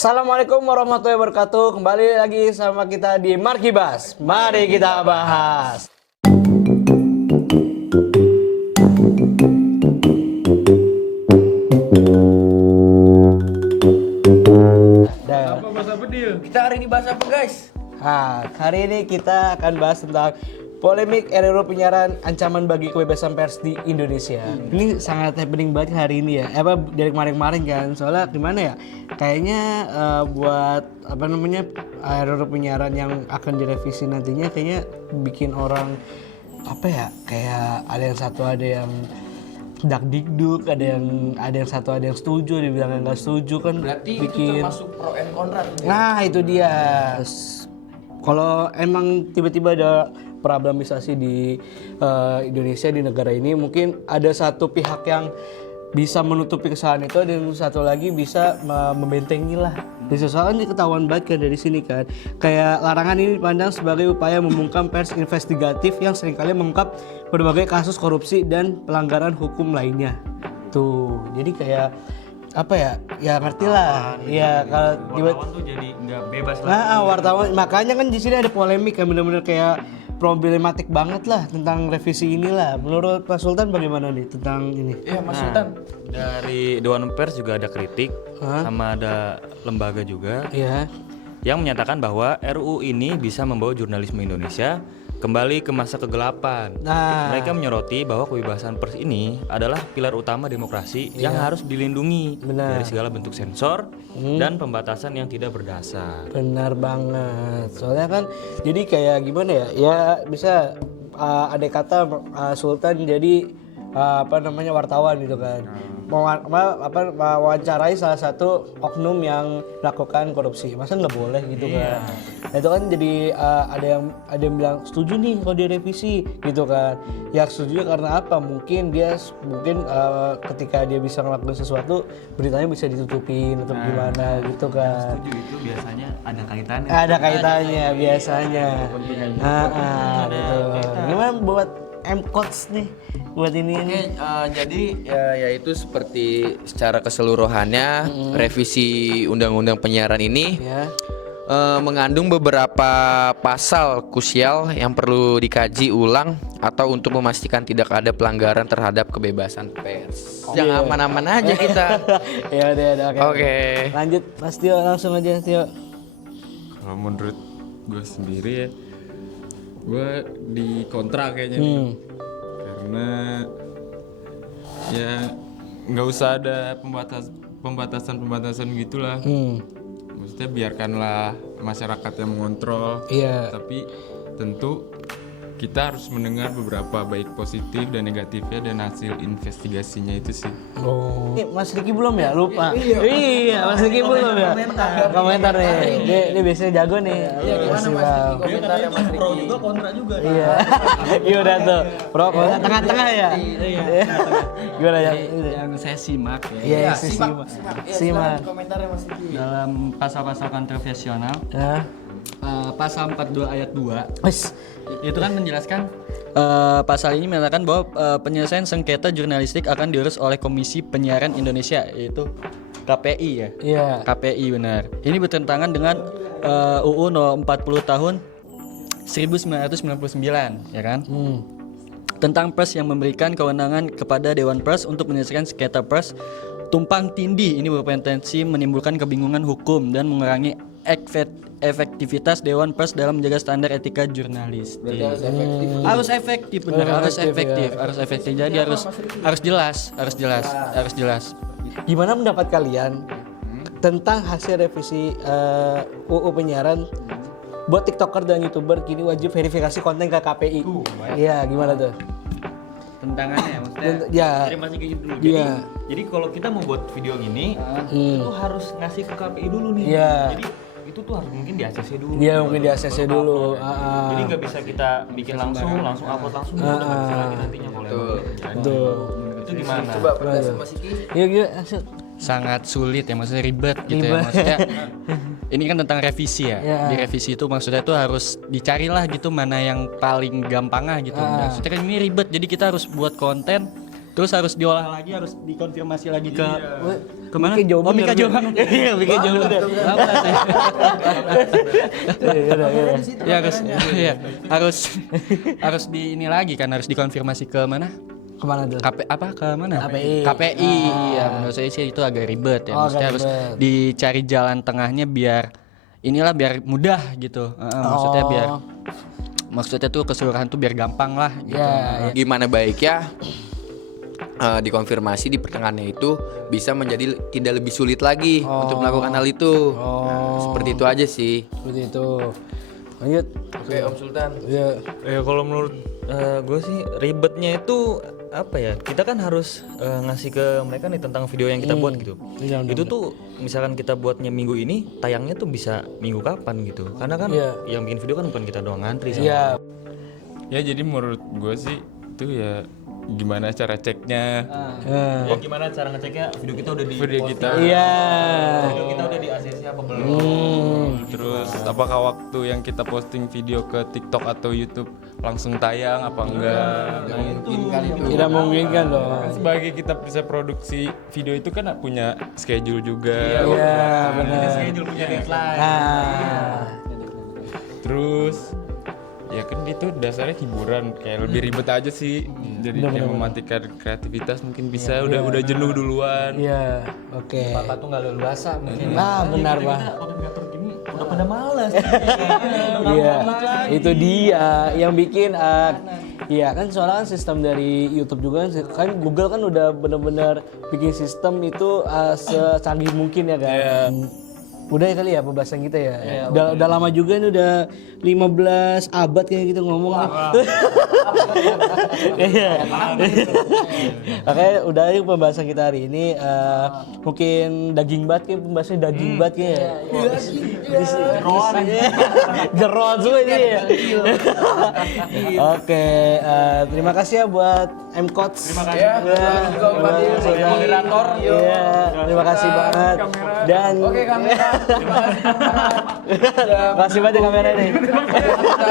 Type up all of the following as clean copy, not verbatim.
Assalamualaikum warahmatullahi wabarakatuh. Kembali lagi sama kita di Markibas. Mari kita bahas. Apa bahasa bedil? Kita hari ini bahas apa guys? Nah, hari ini kita akan bahas tentang polemik RUU penyiaran ancaman bagi kebebasan pers di Indonesia. Ini sangat happening banget hari ini ya. Dari kemarin-kemarin kan. Soalnya gimana ya? Kayaknya buat RUU penyiaran yang akan direvisi nantinya kayaknya bikin orang kayak ada yang satu ada yang dak-dikduk, ada yang satu ada yang setuju, dibilang yang nggak setuju kan. Berarti bikin itu termasuk pro and kontra. Nah itu dia. Kalau emang tiba-tiba ada problematisasi di Indonesia, di negara ini, mungkin ada satu pihak yang bisa menutupi kesalahan itu dan satu lagi bisa membentengi lah. Soalnya ketahuan banget kan dari sini kan. Kayak larangan ini dipandang sebagai upaya membungkam pers investigatif yang seringkali mengungkap berbagai kasus korupsi dan pelanggaran hukum lainnya. Tuh, jadi kayak ya ngerti lah ya kalau Wartawan tuh jadi nggak bebas lagi. Nah, wartawan makanya kan di sini ada polemik kan, bener-bener kayak problematik banget lah tentang revisi inilah. Menurut Pak Sultan bagaimana nih tentang ini? Iya Mas Sultan. Dari Dewan Pers juga ada kritik, sama ada lembaga juga Iya. yang menyatakan bahwa RUU ini bisa membawa jurnalisme Indonesia kembali ke masa kegelapan. Nah, Mereka menyoroti bahwa kebebasan pers ini adalah pilar utama demokrasi yang harus dilindungi Benar. dari segala bentuk sensor dan pembatasan yang tidak berdasar. benar banget. Soalnya kan jadi kayak gimana ya? Ya bisa ada kata Sultan jadi wartawan gitu kan. Mewawancarai salah satu oknum yang melakukan korupsi. Masa nggak boleh gitu kan? Nah, itu kan jadi ada yang bilang setuju nih kalau direvisi gitu kan. Ya setuju karena apa? Mungkin ketika dia bisa ngelakuin sesuatu beritanya bisa ditutupin atau gimana gitu kan. Setuju itu biasanya ada kaitannya. Ada kaitannya biasanya. Gitu. Gimana buat M-Codes nih buat ini nih? Jadi ya itu seperti secara keseluruhannya revisi undang-undang penyiaran ini Ya. mengandung beberapa pasal krusial yang perlu dikaji ulang atau untuk memastikan tidak ada pelanggaran terhadap kebebasan pers. Jangan aman-aman aja kita. Ya udah oke. Oke. Lanjut Mas Tio, langsung aja Tio. Kalau menurut gue sendiri ya, gue di kontra kayaknya nih. Karena ya nggak usah ada pembatasan gitulah. Maksudnya biarkanlah masyarakat yang mengontrol. Iya. Tapi tentu kita harus mendengar beberapa baik positif dan negatifnya dan hasil investigasinya itu sih. Oh. Ini Mas Riki belum ya? Lupa. Iya, Mas Riki belum ya? Komentar nih. Dia biasanya jago nih. Iya, gimana Mas Riki komentarnya Mas Riki? Pro juga kontra juga. Iya. Iya udah tuh. Pro tengah-tengah ya? Iya. Gimana ya? Yang saya simak ya. Iya, Simak. simak. Komentarnya Mas Riki. Dalam pasal-pasal kontroversial Ya. pasal 42 ayat 2 Wes. itu kan menjelaskan pasal ini menyatakan bahwa penyelesaian sengketa jurnalistik akan diurus oleh Komisi Penyiaran Indonesia, yaitu KPI ya. Iya. KPI benar. Ini bertentangan dengan UU No 40 tahun 1999 ya kan? Tentang pers yang memberikan kewenangan kepada Dewan Pers untuk menyelesaikan sengketa pers tumpang tindih. Ini berpotensi menimbulkan kebingungan hukum dan mengurangi efektivitas Dewan Pers dalam menjaga standar etika jurnalistik. Harus efektif benar, harus efektif. Jadi harus jelas. Gimana pendapat kalian tentang hasil revisi UU penyiaran buat TikToker dan YouTuber kini wajib verifikasi konten ke KPI? Iya, gimana tuh? Tentangannya maksudnya Ya. dari Mas Riki dulu. Iya. Jadi kalau kita mau buat video ini itu harus ngasih ke KPI dulu nih. Iya. Jadi itu tuh harus mungkin di ACC dulu. Iya, mungkin di ACC Baru dulu. upload. Jadi nggak bisa kita bikin langsung upload langsung udah nggak bisa lagi nantinya kalau emang terjadi. Tuh. Itu gimana? Coba penjelasan Mas Riki. Yuk, langsung. Sangat sulit ya, maksudnya ribet gitu ya. Maksudnya ini kan tentang revisi ya. Ya. Di revisi itu maksudnya tuh harus dicarilah gitu mana yang paling gampang gitu. Maksudnya kan ini ribet, jadi kita harus buat konten terus harus diolah lagi, harus dikonfirmasi lagi ke Kemana? Mika jauh Oh, Mika bener. jauh banget. Iya, Mika jauh bener. Apa saya? Iya. Ya harus di ini lagi kan, harus dikonfirmasi ke mana? Kemana tuh? Ke mana? KPI. KPI. Ya, menurut saya sih itu agak ribet ya. Oh, Maksudnya agak harus ribet. dicari jalan tengahnya biar mudah gitu. Maksudnya tuh keseluruhan tuh biar gampang lah gitu. Ya. Gimana baiknya dikonfirmasi di pertengahannya itu bisa menjadi tidak lebih sulit lagi untuk melakukan hal itu. Seperti itu aja sih. Seperti itu. Lanjut. Oke, Om Sultan. Iya. Ya kalau menurut gue sih ribetnya itu apa ya? Kita kan harus ngasih ke mereka nih tentang video yang kita buat gitu. Iya, Itu tuh misalkan kita buatnya minggu ini, tayangnya tuh bisa minggu kapan gitu. Karena kan yang bikin video kan bukan kita doang ngantri sama. Iya. Ya jadi menurut gue sih itu ya gimana cara ceknya. Ya gimana cara ngeceknya video kita udah di Video kita. Iya. video kita udah di ACC apa belum? Terus apakah waktu yang kita posting video ke TikTok atau YouTube langsung tayang apa enggak? Tidak memungkinkan dong. Sebagai kita bisa produksi video itu kan punya schedule juga. Iya, benar. Schedule punya deadline. Nah. Terus ya kan itu dasarnya hiburan, kayak lebih ribet aja sih. Jadi kayak mematikan kreativitas mungkin bisa udah jenuh duluan. Iya, oke. Bapak tuh nggak leluasa mungkin. Nah, benar, Pak. Konten kreator gini udah pada malas. Iya, itu dia yang bikin iya kan soalnya kan sistem dari YouTube juga kan Google kan udah benar-benar bikin sistem itu secanggih mungkin ya kan. Udah ya kali ya pembahasan kita ya. Udah lama juga ini udah 15 abad kayak gitu ngomong. Iya. Oke, udah yuk pembahasan kita hari ini mungkin daging banget kayak pembahasannya daging banget kayak. Jeroan semua ini ya. Oke, terima kasih ya buat M-Coach. Terima kasih juga buat moderator. Iya, terima kasih banget. Dan oke kamera. Terima kasih banget kamera nih.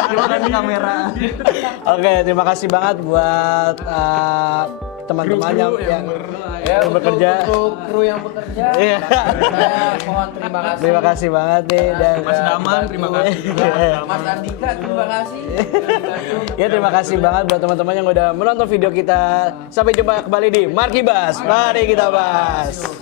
Terima kasih kamera. Oke, terima kasih banget buat teman-teman yang bekerja. Kru yang bekerja. Iya. Saya mohon terima kasih. Terima kasih banget nih dan Mas Daman, terima kasih. Mas Andika, terima kasih. Ya terima kasih banget buat teman-teman yang udah menonton video kita. Sampai jumpa kembali di Markibas. Mari kita bahas.